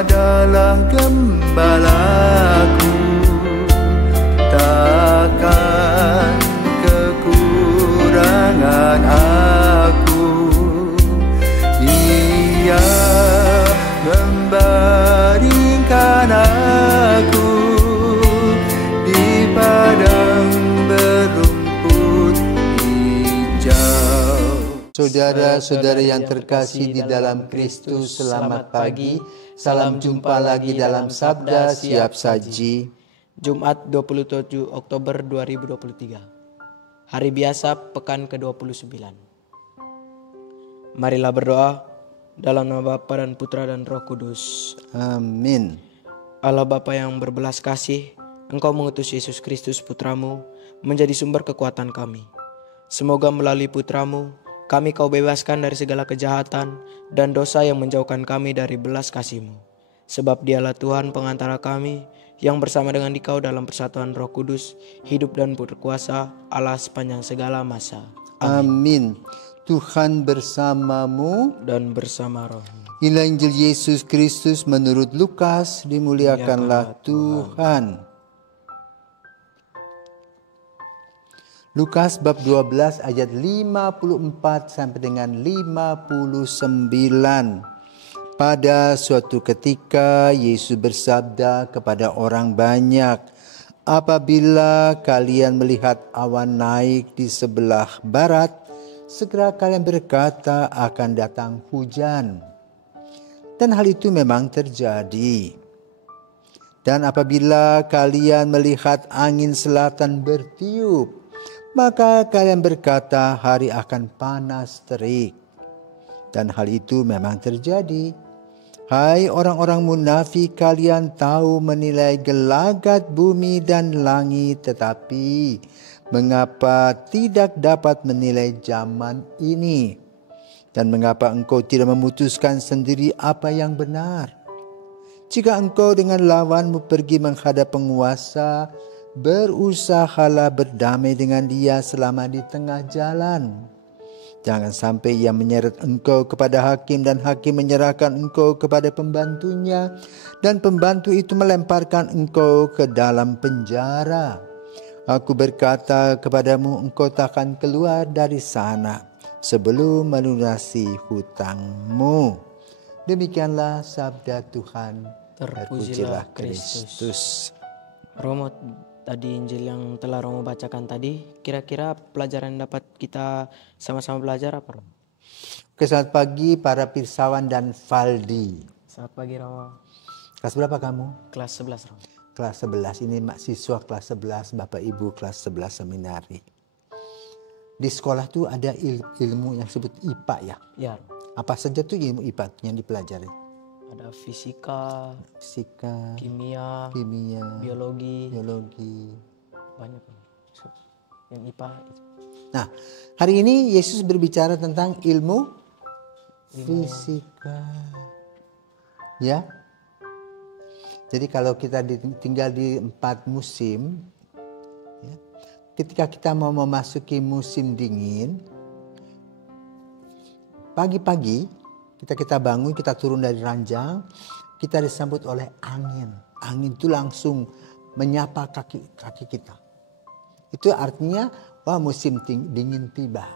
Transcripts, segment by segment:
adalah gembalaku, takkan kekurangan aku. Ia membaringkan aku di padang berumput hijau. Saudara-saudara yang terkasih di dalam Kristus, selamat pagi. Salam jumpa lagi dalam Sabda Siap Saji. Jumat 27 Oktober 2023. Hari biasa pekan ke-29. Marilah berdoa dalam nama Bapa dan Putra dan Roh Kudus. Amin. Allah Bapa yang berbelas kasih, Engkau mengutus Yesus Kristus Putramu menjadi sumber kekuatan kami. Semoga melalui Putramu kami Kau bebaskan dari segala kejahatan dan dosa yang menjauhkan kami dari belas kasih-Mu. Sebab Dialah Tuhan pengantara kami yang bersama dengan Dikau dalam persatuan Roh Kudus, hidup dan berkuasa Allah sepanjang segala masa. Amin. Tuhan bersamamu Dan bersama rohmu. Inilah Injil Yesus Kristus menurut Lukas. Dimuliakanlah Tuhan. Lukas bab 12 ayat 54 sampai dengan 59. Pada suatu ketika Yesus bersabda kepada orang banyak, "Apabila kalian melihat awan naik di sebelah barat, segera kalian berkata akan datang hujan." Dan hal itu memang terjadi. Dan apabila kalian melihat angin selatan bertiup, maka kalian berkata hari akan panas terik. Dan hal itu memang terjadi. Hai orang-orang munafik, kalian tahu menilai gelagat bumi dan langit, tetapi mengapa tidak dapat menilai zaman ini? Dan mengapa engkau tidak memutuskan sendiri apa yang benar? Jika engkau dengan lawanmu pergi menghadap penguasa, berusahalah berdamai dengan dia selama di tengah jalan. Jangan sampai ia menyeret engkau kepada hakim dan hakim menyerahkan engkau kepada pembantunya dan pembantu itu melemparkan engkau ke dalam penjara. Aku berkata kepadamu, engkau takkan keluar dari sana sebelum melunasi hutangmu. Demikianlah sabda Tuhan. Terpujilah Kristus. Romo, tadi Injil yang telah Romo bacakan tadi, kira-kira pelajaran yang dapat kita sama-sama belajar apa, Romo? Oke, selamat pagi para pirsawan dan Valdi. Selamat pagi, Romo. Kelas berapa kamu? Kelas 11, Romo. Kelas 11, ini mahasiswa kelas 11, Bapak Ibu kelas 11 seminari. Di sekolah tuh ada ilmu yang disebut IPA ya? Ya, Romo. Apa saja tuh ilmu IPA yang dipelajari? Ada fisika, kimia, biologi, banyak, Romo. Yang IPA itu. Nah, hari ini Yesus berbicara tentang ilmu fisika. Ya. Jadi kalau kita tinggal di 4 musim, ya, ketika kita mau memasuki musim dingin, pagi-pagi kita bangun, kita turun dari ranjang, kita disambut oleh angin. Angin itu langsung menyapa kaki kita. Itu artinya, wah, musim dingin tiba.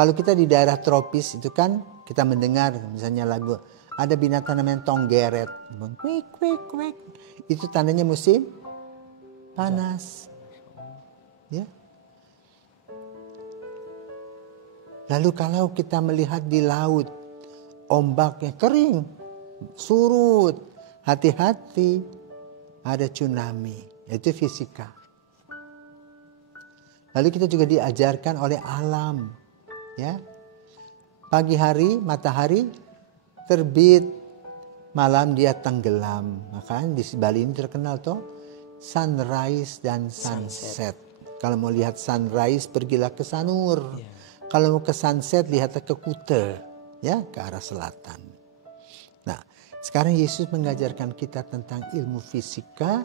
Kalau kita di daerah tropis itu kan kita mendengar misalnya lagu, ada binatang namanya tonggeret, kuik kuik kuik. Itu tandanya musim panas. Ya. Lalu kalau kita melihat di laut, ombaknya kering, surut, hati-hati, ada tsunami. Itu fisika. Lalu kita juga diajarkan oleh alam, ya. Pagi hari matahari terbit, malam dia tenggelam. Makanya di Bali ini terkenal toh sunrise dan sunset. Kalau mau lihat sunrise pergilah ke Sanur. Yeah. Kalau mau ke sunset lihatlah ke Kuta, ya, ke arah selatan. Nah, sekarang Yesus mengajarkan kita tentang ilmu fisika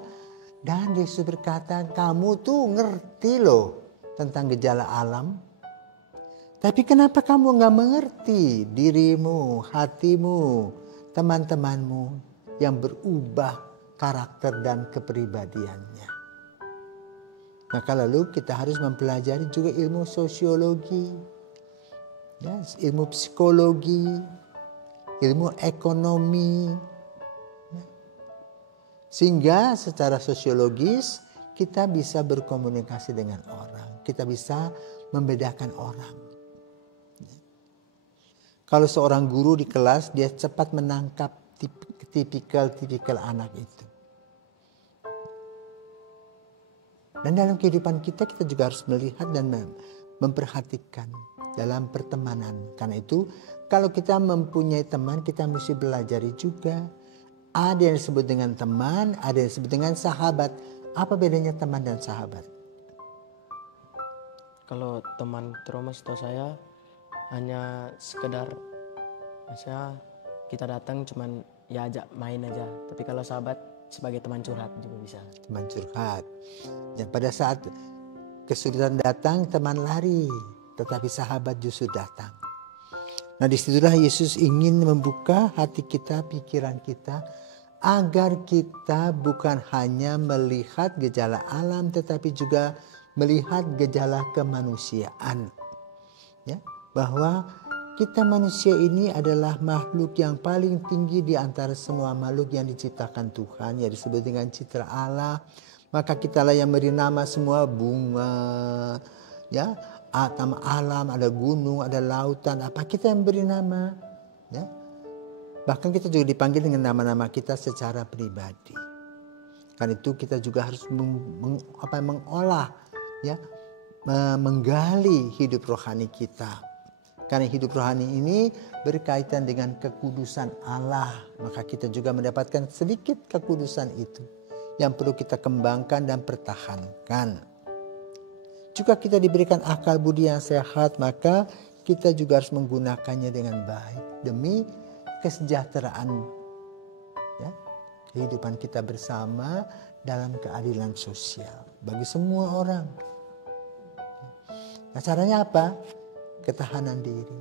dan Yesus berkata, kamu tuh ngerti loh tentang gejala alam. Tapi kenapa kamu gak mengerti dirimu, hatimu, teman-temanmu yang berubah karakter dan kepribadiannya. Maka lalu kita harus mempelajari juga ilmu sosiologi, ya, ilmu psikologi, ilmu ekonomi. Ya. Sehingga secara sosiologis kita bisa berkomunikasi dengan orang. Kita bisa membedakan orang. Ya. Kalau seorang guru di kelas, dia cepat menangkap tipikal anak itu. Dan dalam kehidupan kita juga harus melihat dan memperhatikan dalam pertemanan. Karena itu kalau kita mempunyai teman, kita mesti belajari juga. Ada yang disebut dengan teman, ada yang disebut dengan sahabat. Apa bedanya teman dan sahabat? Kalau teman Tromas atau saya hanya sekedar, misalnya kita datang cuman ya ajak main aja. Tapi kalau sahabat sebagai teman curhat juga bisa. Teman curhat. Ya, pada saat kesulitan datang, teman lari. Tetapi sahabat justru datang. Nah, disitulah Yesus ingin membuka hati kita, pikiran kita. Agar kita bukan hanya melihat gejala alam, tetapi juga melihat gejala kemanusiaan. Ya, bahwa kita manusia ini adalah makhluk yang paling tinggi di antara semua makhluk yang diciptakan Tuhan, yang disebut dengan citra Allah. Maka kitalah yang beri nama semua bunga, ya, nama alam, ada gunung, ada lautan. Apa kita yang beri nama? Ya. Bahkan kita juga dipanggil dengan nama-nama kita secara pribadi. Karena itu kita juga harus mengolah, ya, menggali hidup rohani kita. Karena hidup rohani ini berkaitan dengan kekudusan Allah. Maka kita juga mendapatkan sedikit kekudusan itu yang perlu kita kembangkan dan pertahankan. Juga kita diberikan akal budi yang sehat, maka kita juga harus menggunakannya dengan baik demi kesejahteraan, ya, kehidupan kita bersama dalam keadilan sosial bagi semua orang. Nah, caranya apa? Ketahanan diri.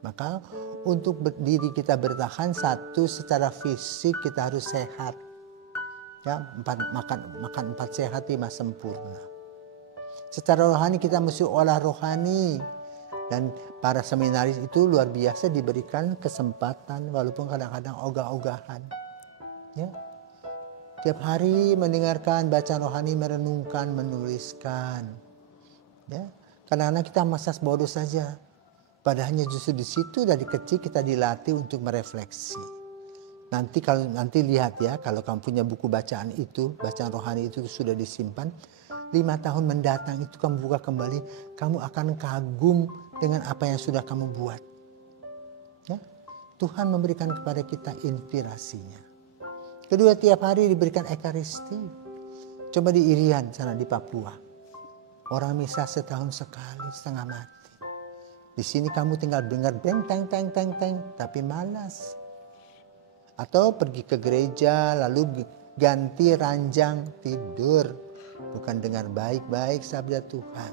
Maka untuk diri kita bertahan, satu, secara fisik kita harus sehat. Ya, makan 4 sehat 5 sempurna. Secara rohani kita mesti olah rohani. Dan para seminaris itu luar biasa diberikan kesempatan walaupun kadang-kadang ogah-ogahan. Ya. Tiap hari mendengarkan bacaan rohani, merenungkan, menuliskan. Ya. Kadang-kadang kita masas bodoh saja. Padahalnya justru di situ dari kecil kita dilatih untuk merefleksi. Nanti lihat ya, kalau kamu punya buku bacaan itu, bacaan rohani itu sudah disimpan, 5 tahun mendatang itu kamu buka kembali, kamu akan kagum dengan apa yang sudah kamu buat. Ya? Tuhan memberikan kepada kita inspirasinya. Kedua, tiap hari diberikan ekaristi. Coba di Irian sana di Papua. Orang misa setahun sekali, setengah mati. Di sini kamu tinggal dengar beng teng teng teng teng, tapi malas. Atau pergi ke gereja lalu ganti ranjang tidur, bukan dengar baik-baik sabda Tuhan.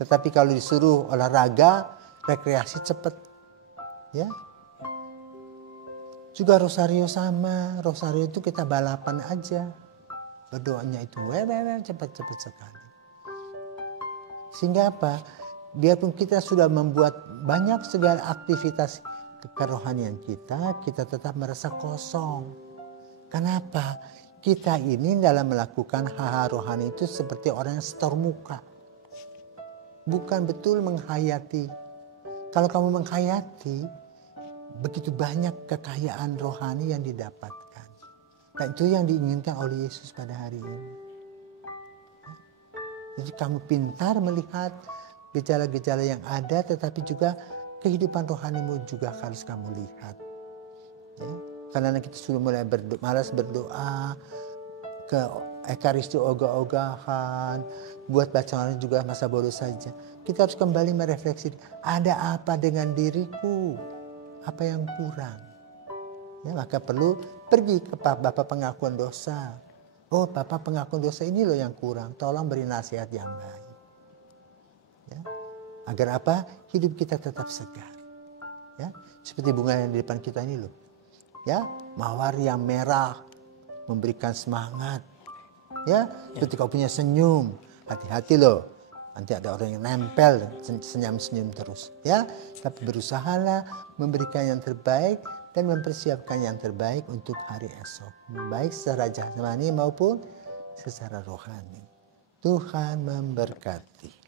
Tetapi kalau disuruh olahraga, rekreasi cepat, ya. Juga rosario sama, rosario itu kita balapan aja, berdoanya itu cepat-cepat sekali. Sehingga apa? Biarpun kita sudah membuat banyak segala aktivitas kerohanian kita tetap merasa kosong. Kenapa? Kita ini dalam melakukan hal-hal rohani itu seperti orang yang setor muka. Bukan betul menghayati. Kalau kamu menghayati, begitu banyak kekayaan rohani yang didapatkan. Dan itu yang diinginkan oleh Yesus pada hari ini. Jadi kamu pintar melihat gejala-gejala yang ada, tetapi juga kehidupan rohanimu juga harus kamu lihat. Ya? Karena kita sudah mulai malas berdoa, ke ekaristi ogah-ogahan, buat bacaan juga masa bodoh saja. Kita harus kembali merefleksi, ada apa dengan diriku? Apa yang kurang? Ya, maka perlu pergi ke Bapak Pengakuan Dosa. Oh, Bapak Pengakuan Dosa ini loh yang kurang. Tolong beri nasihat yang baik. Ya. Agar apa? Hidup kita tetap segar. Ya. Seperti bunga yang di depan kita ini loh. Ya, mawar yang merah memberikan semangat. Ya, seperti kau punya senyum, hati-hati loh. Nanti ada orang yang nempel, senyum-senyum terus. Ya, tapi berusahalah memberikan yang terbaik dan mempersiapkan yang terbaik untuk hari esok. Baik secara jasmani maupun secara rohani. Tuhan memberkati.